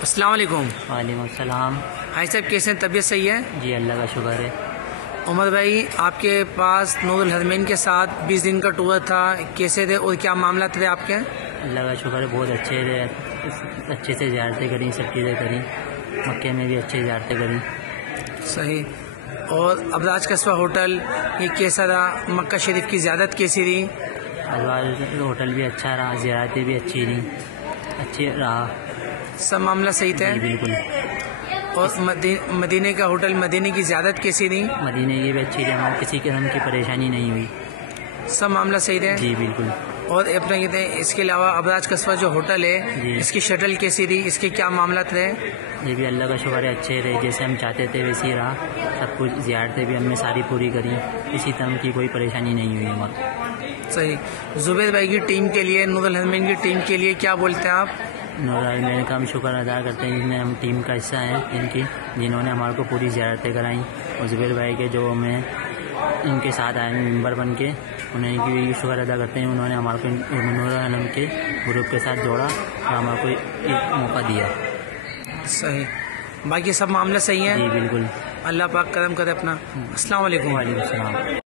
السلام علیکم۔ وعلیکم السلام۔ بھائی صاحب کیسے ہیں؟ طبیعت صحیح ہے؟ جی اللہ کا شکر ہے۔ عمر بھائی آپ کے پاس نور الحرمین کے ساتھ 20 دن کا ٹور تھا، کیسے تھے اور کیا معاملات تھے آپ کے؟ اللہ کا شکر ہے، بہت اچھے تھے، اچھے سے زیارتیں کریں، سب چیزیں کریں، مکے میں بھی اچھے زیارتیں کریں۔ صحیح۔ اور ابراج قصبہ ہوٹل یہ کیسا رہا؟ مکہ شریف کی زیارت کیسی رہی؟ ابراج ہوٹل بھی اچھا رہا، زیارتیں بھی اچھی رہیں، اچھے رہا، سب معاملہ صحیح تھے؟ جی بالکل۔ اور مدینہ کا ہوٹل مدینہ کی زیارت کیسی رہی؟ مدینہ کی بھی اچھی رہی، وہاں کسی قسم کی پریشانی نہیں ہوئی، سب معاملہ صحیح تھے؟ جی بالکل۔ اور اپنا کہتے ہیں اس کے علاوہ ابراج قصبہ جو ہوٹل ہے جی اس کی شٹل کیسی رہی؟ اس کے کیا معاملات رہے؟ یہ بھی اللہ کا شکر ہے، اچھے رہے، جیسے ہم چاہتے تھے ویسے ہی رہا، سب کچھ زیارتیں بھی ہم نے ساری پوری کریں، کسی طرح کی کوئی پریشانی نہیں ہوئی ہمیں۔ صحیح۔ زبیر بھائی کی ٹیم کے لیے، نور الحرمین کی ٹیم کے لیے کیا بولتے ہیں آپ؟ نور الحرمین کا ہم شکر ادا کرتے ہیں، جن میں ہم ٹیم کا حصہ ہیں ان کی، جنہوں نے ہمارے کو پوری زیارتیں کرائیں، اور زبیر بھائی کے جو ہمیں ان کے ساتھ آئے ہیں ممبر بن کے، انہیں بھی شکر ادا کرتے ہیں، انہوں نے ہمارے کو نور الحرمین کے گروپ کے ساتھ جوڑا اور ہمارے کو ایک موقع دیا۔ صحیح۔ باقی سب معاملہ صحیح ہیں؟ جی بالکل۔ اللہ پاک کرم کرے اپنا۔ السلام علیکم۔ وعلیکم السلام۔